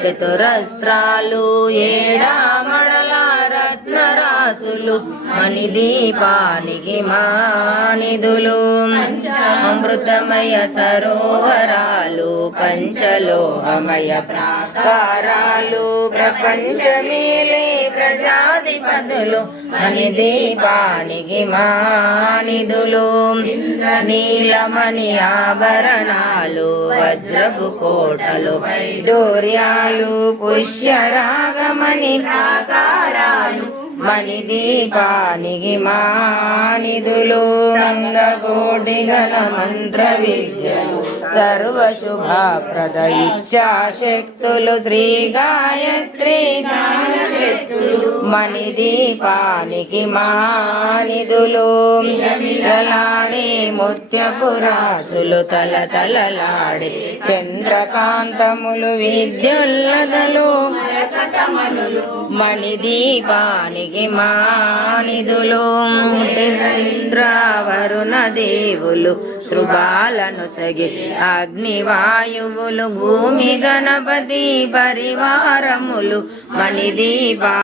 చతురస్రాలు ఏడామడల రత్నరాసులు మణిదీపానికి మానిధులు అమృతమయ సరోవరాలు పంచలోహమయ ప్రాకారాలు ప్రపంచమేలే ప్రజాధిపతులు మణిదీపానికి మానిధులు నీలమణి ఆభరణాలు వజ్రపు కోటలు డోర్యాలు పుష్యరాగమణి ప్రాకారాలు మణిదీపానికి మానిధులు సందకోటి గణ మంత్ర విద్యలు సర్వశుభప్రద ఇచ్ఛాశక్తులు శ్రీ గాయత్రి మణిదీపానికి మానిధులు లలాడే ముత్యపురాసులు తలతలలాడే చంద్రకాంతములు విద్యుల్లదలు మణిదీపానికి మానిధులు ఇంద్రావరుణ దేవులు శృభాలను సగి అగ్నివాయువులు భూమి గణపతి పరివారములు మణిదీపా